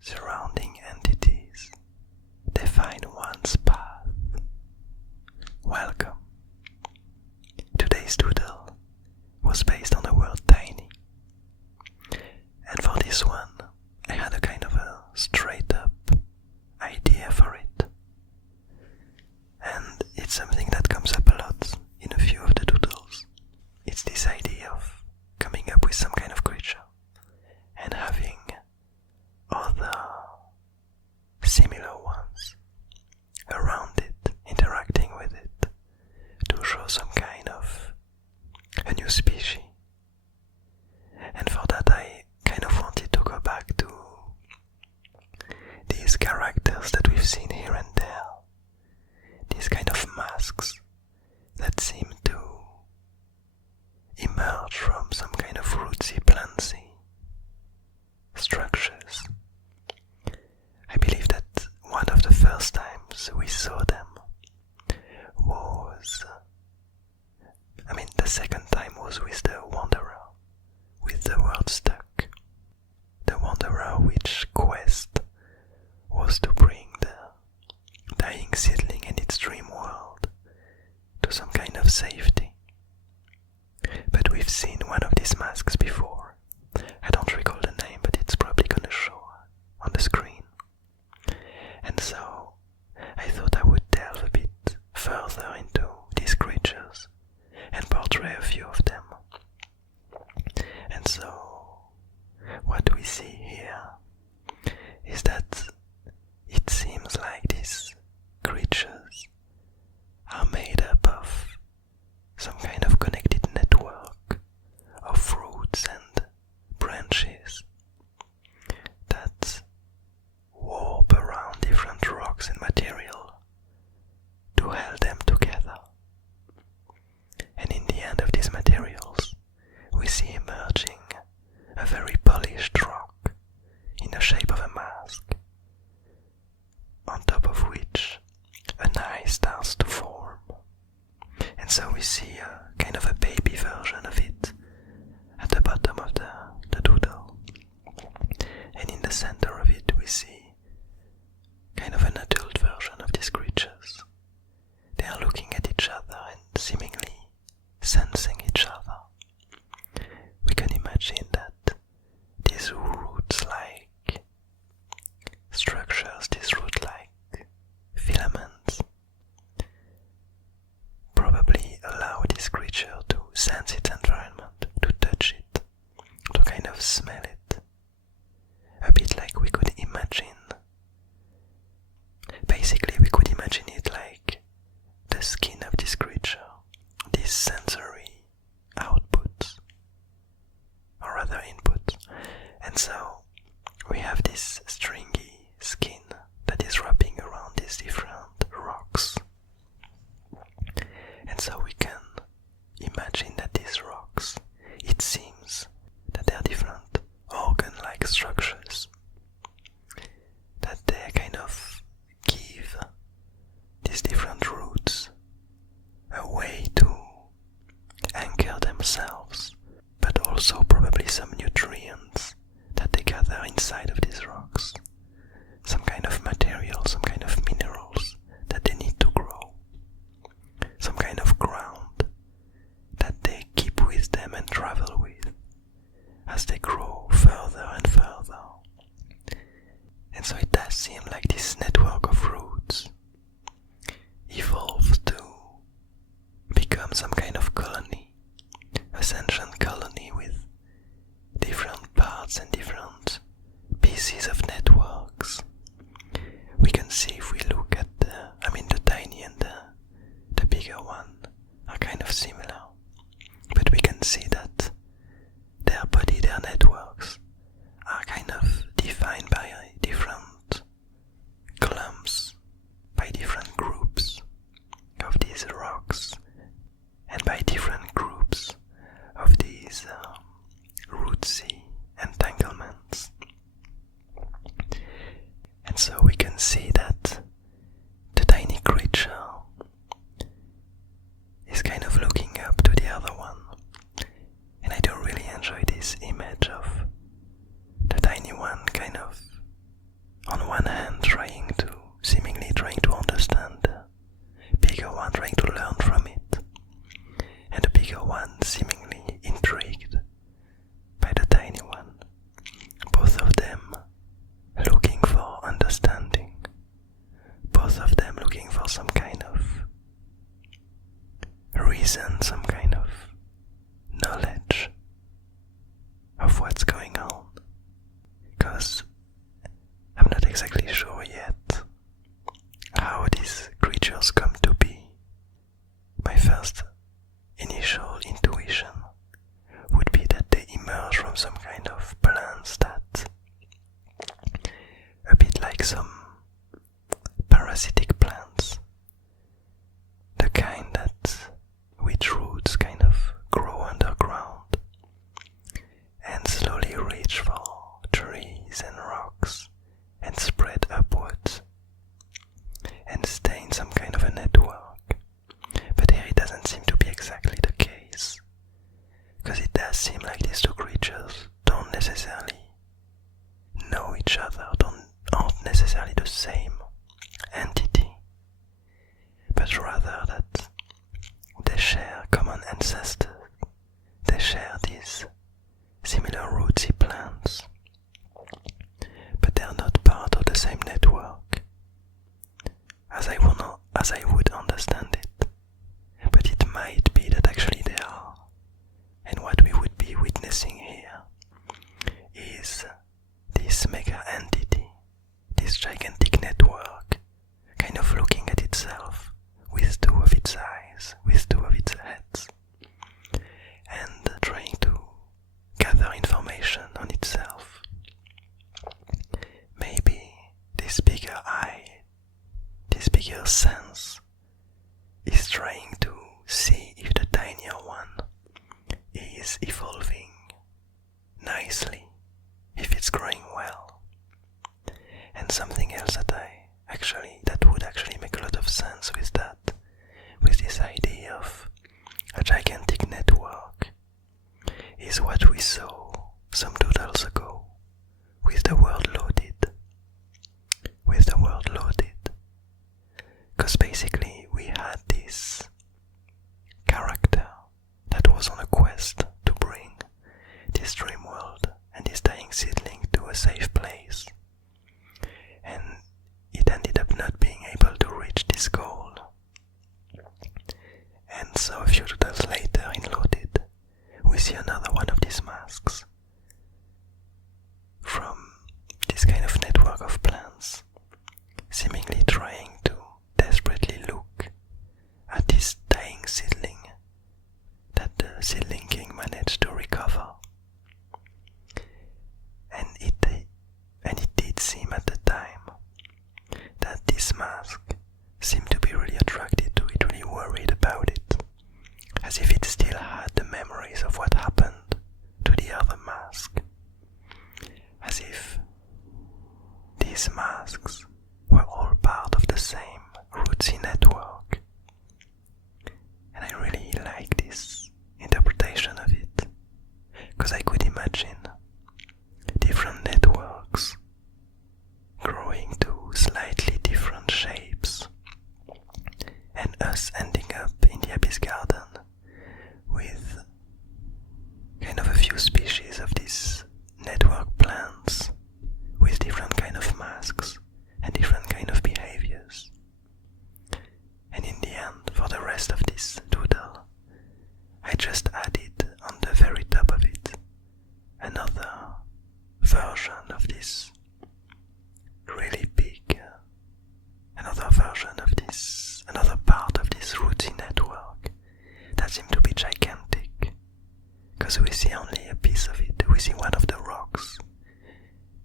surrounding entities define one's path. Welcome. Today's doodle was based on the word tiny. And for this one, I had a kind of a straight up idea for it. And it's something that comes up a lot in a few of the doodles. It's this idea of coming up with some kind of creature and having other similar ones around it, interacting with it, to show some kind of a new species. And for that I kind of wanted to go back to these characters that we've seen here and there, these kind of masks that seem to emerge from some kind of rootsy, plantsy structures. I believe that one of the first times we saw them was, the second time was with the Wanderer, with the word stuck. The Wanderer, which quest was to bring the dying seedling and its dream world to some kind of safety. But we've seen one of these masks before. I don't recall the name, but it's probably gonna show on the screen. And so I thought I would delve a bit further into these creatures and portray a few of them. And so what we see here is that it seems like these creatures are made up of some kind of connected network of roots and branches that warp around different rocks and material to hold them together. And in the end of these materials, we see emerging a very polished rock in the shape of a mask, on top of which an eye starts to form. And so we see a kind of a baby version of it at the bottom of the doodle. And in the center of it we see kind of an adult version of these creatures. They are looking at each other and seemingly sensing each other. We can imagine that these roots-like structures, these root-like filaments, probably allow this creature to sense its environment, to touch it, to kind of smell it. A bit like we could imagine. Basically, we could imagine it like the skin of this creature, these sensory outputs, or rather inputs. And so we have this stringy skin that is wrapping around these different rocks. And so we can imagine that these rocks, it seems that they are different organ-like structures, that they kind of give these different roots a way to anchor themselves, but also probably some nutrients that they gather inside of these rocks, some kind of material, some kind of minerals that they need to grow, some kind of ground that they keep with them and travel with as they grow further and further. And so it does seem like this network of roots evolved to become some kind of colony, a sentient colony with different parts and different pieces of networks. We can see if we look at the tiny and the bigger one are kind of similar, but we can see that their body, their networks are kind of defined by different clumps, by different groups of these rocks, and by different groups of these rootsy entanglements. And so we can see that the tiny creature is kind of looking up to the other one. And I do really enjoy this image of the tiny one kind of not exactly sure yet how these creatures come to be. My first initial intuition would be that they emerge from some kind of plants that, a bit like some parasitic plants, the kind that with roots kind of grow underground and slowly reach for trees and rocks and spread upwards and stay in some kind of a network. But here it doesn't seem to be exactly the case, because it does seem like these two creatures don't necessarily know each other, aren't necessarily the same entity, but rather that they share common ancestors, they share these similar rootsy plants, but they are not part of the same network, as I would understand it. But it might be that actually they are, and what we would be witnessing here is this mega entity, this gigantic network, kind of looking at itself with two of its eyes, with two of its heads, and trying to gather information on itself. Maybe this bigger eye, this bigger sense, is trying to see if the tinier one is evolving nicely, if it's growing well. And something else that would actually make a lot of sense with that, with this idea of a gigantic network, is what we saw some doodles ago with the word loaded. With the word loaded. Because basically we had this character that was on a quest to bring this dream world and this dying seedling to a safe place. And it ended up not being able to reach this goal. And so a few doodles later in Loaded, we see another one of these masks from this kind of network of plants, seemingly trying to desperately look at this dying seedling that the seedling king managed to recover. And it did seem at the time that this mask seemed to be really attracted to it, really worried about it, as if it still had the memories of what happened to the other mask, as if these masks were all part of the same rootsy network. And I really like this interpretation of it, because I could imagine different networks growing to slightly different shapes, and us ending up in the Abyss Garden with kind of a few species of these network plants with different kind of masks and different kind of behaviors. And in the end, for the rest of this doodle, I just added on the very top of it another version of this really big, another part of this rootsy network that seemed to be gigantic, because we see only a piece of it. We see one of the rocks,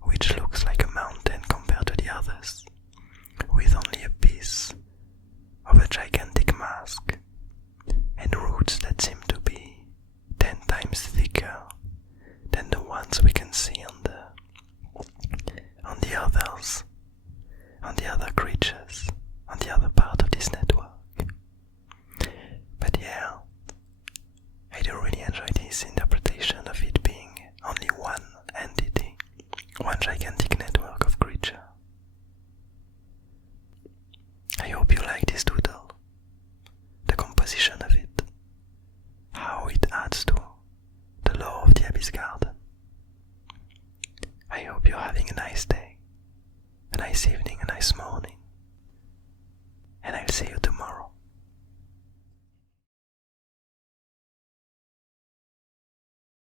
which looks like a mountain compared to the others, with only a piece of a gigantic mask, and roots that seem to be 10 times thicker than the ones we can see on the others, on the other creatures, on the other part of this network. But yeah, I do really enjoy this interpretation of it being only one entity, one gigantic network of creature. I hope you like this doodle, the composition of it, how it adds to the lore of the Abyss Garden. I hope you're having a nice day, a nice evening, a nice morning, and I'll see you